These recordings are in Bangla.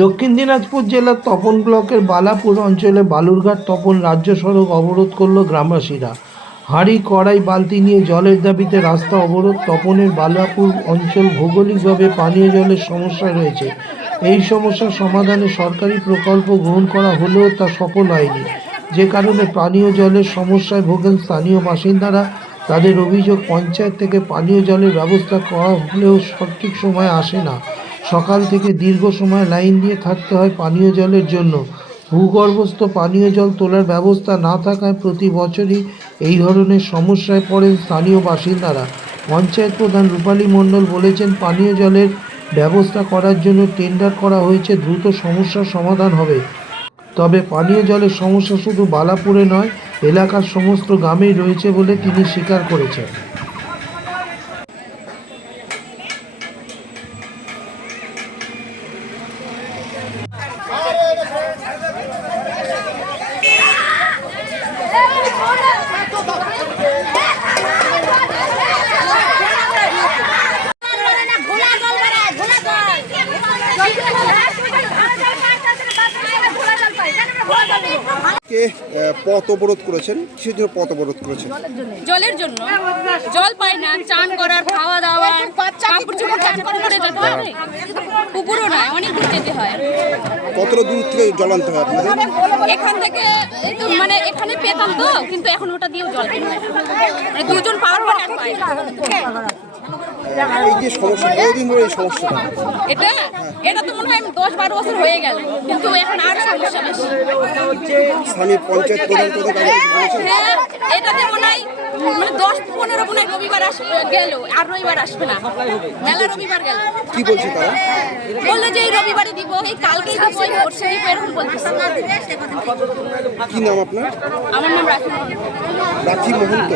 দক্ষিণ দিনাজপুর জেলার তপন ব্লকের বালাপুর অঞ্চলে বালুরঘাট তপন রাজ্য সড়ক অবরোধ করল গ্রামবাসীরা। হাঁড়ি কড়াই বালতি নিয়ে জলের দাবিতে রাস্তা অবরোধ। তপনের বালাপুর অঞ্চল ভৌগোলিকভাবে পানীয় জলের সমস্যা রয়েছে। এই সমস্যার সমাধানে সরকারি প্রকল্প গ্রহণ করা হলেও তা সফল হয়নি, যে কারণে পানীয় জলের সমস্যায় ভোগেন স্থানীয় বাসিন্দারা। তাদের অভিযোগ, পঞ্চায়েত থেকে পানীয় জলের ব্যবস্থা করা হলেও সঠিক সময়ে আসে না। সকাল থেকে দীর্ঘ সময় লাইন দিয়ে থাকতে হয় পানীয় জলের জন্য। ভূগর্ভস্থ পানীয় জল তোলার ব্যবস্থা না থাকায় প্রতি বছরই এই ধরনের সমস্যায় পড়েন স্থানীয় বাসিন্দারা। পঞ্চায়েত প্রধান রূপালী মণ্ডল বলেছেন, পানীয় জলের ব্যবস্থা করার জন্য টেন্ডার করা হয়েছে, দ্রুত সমস্যার সমাধান হবে। তবে পানীয় জলের সমস্যা শুধু বালাপুরে নয়, এলাকার সমস্ত গ্রামেই রয়েছে বলে তিনি স্বীকার করেছেন। পথ অবরোধ করেছেন, কিসের জন্য পথ অবরোধ করেছেন? জলের জন্য। জল পাই না, চান করার, খাওয়া দাওয়া, কাপড় চোপড় করে যেতে হবে। পুকুরও নয়, অনেক দূর যেতে হয়। কতটা দূর থেকে জল আনতে হয় আপনাদের? এখান থেকে মানে এখানে পেতাম তো, কিন্তু এখন ওটা দিয়েও জল পেতে হয়। মানে দুজন পাওয়ার পর আর পাই না। এই যে সমস্যা, কতদিন ধরে এই সমস্যা? এটা তো মনে হয় 10-12 বছর হয়ে গেল, কিন্তু এখন আর সমস্যা বেশি। স্থানীয় পঞ্চায়েত প্রধান হ্যাঁ, এটাতে মনে হয় মানে 10-15 মনে হয় রবিবার গেল, আর রবিবার আসবে না। মেলা রবিবার গেল। কি বলছে তারা? বললো যে এই রবিবারে দিব, এই কালকেই দিব, এই পরশু দিব, এরকম বলতেছে। কি নাম আপনার? আমার নাম রাখি। রাখি মহন্ত।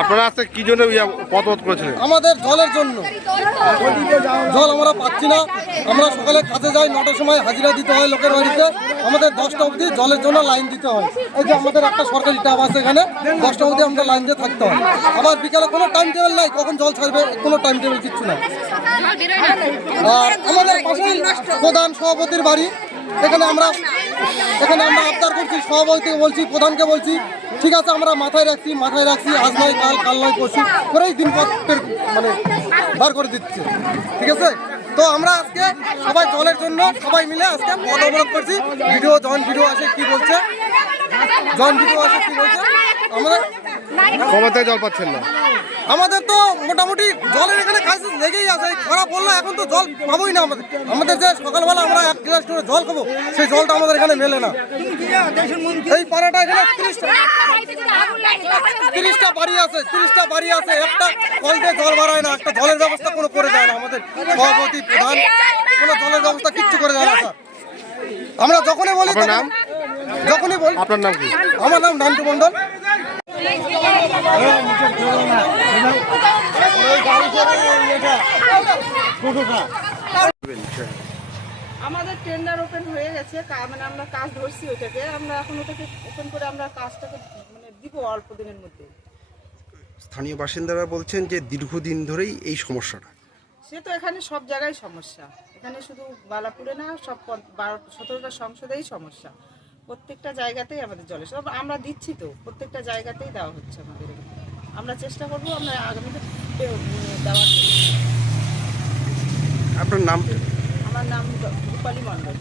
আপনারা আজকে কি জন্য পথ করেছিলেন? আমাদের জলের জন্য। জল আমরা পাচ্ছি না। আমরা সকালে কাজে যাই, 9টার সময় হাজিরা দিতে হয় লোকের বাড়িতে। আমাদের 10টা অবধি জলের জন্য লাইন দিতে হয়। এই যে আমাদের একটা সরকারি ট্যাপ আছে এখানে, 10টা অবধি আমাদের লাইন দিয়ে থাকতে হয়। আবার বিকালে কোনো টাইম টেবিল নাই, কখন জল ছাড়বে কোনো টাইম টেবিল কিচ্ছু নাই। আর আমাদের পাশেই প্রধান সভাপতির বাড়ি। এখানে আমরা আবদার করছি, সভাপতিকে বলছি, প্রধানকে বলছি, ঠিক আছে আমরা মাথায় রাখছি, আজ নয় কাল, কাল নয় পরশু করেই দিনপত্রের মানে বার করে দিচ্ছে। ঠিক আছে, তো আমরা আজকে সবাই জলের জন্য সবাই মিলে আজকে পথ অবরোধ করছি। জয়েন্ট ভিডিও আসে কি বলছে আমাদের কবে থেকে জল পাচ্ছেন না? আমাদের তো মোটামুটি জলের এখানে ক্রাইসিস লেগেই আছে। খরা পড়লো, এখন তো জল পাবোই না। আমাদের যে সকালবেলা আমরা 1 গ্লাস করে জল খাবো, সেই জলটা আমাদের এখানে মেলে না। এই পাড়াটা এখানে 30টা বাড়ি আছে, একটা কল দিয়ে জল বাড়ায় না, একটা জলের ব্যবস্থা কোনো করে দেয় না। আমাদের সভাপতি প্রধান কোনো জলের ব্যবস্থা কিচ্ছু করে দেয় না স্যার। আমরা যখনই বলি, আপনার নাম? আপনার নাম কি? আমার নাম নান্টু মণ্ডল। আমাদের টেন্ডার ওপেন হয়ে গেছে, মানে আমরা কাজ ধরছি ওইটাকে। আমরা এখন ওটাকে ওপেন করে আমরা কাজটাকে মানে দিব অল্প দিনের মধ্যে। স্থানীয় বাসিন্দারা বলছেন যে দীর্ঘদিন ধরেই এই সমস্যাটা। সে তো এখানে সব জায়গায় সমস্যা, এখানে শুধু বালাপুরে না, সব 17টা সংসদেই সমস্যা। প্রত্যেকটা জায়গাতেই আমাদের জলের সব আমরা দিচ্ছি, তো প্রত্যেকটা জায়গাতেই দেওয়া হচ্ছে আমাদের। আমরা চেষ্টা করবো আমরা আগামীতে দেওয়ার জন্য। আপনার নাম? আমার নাম রূপালী মণ্ডল।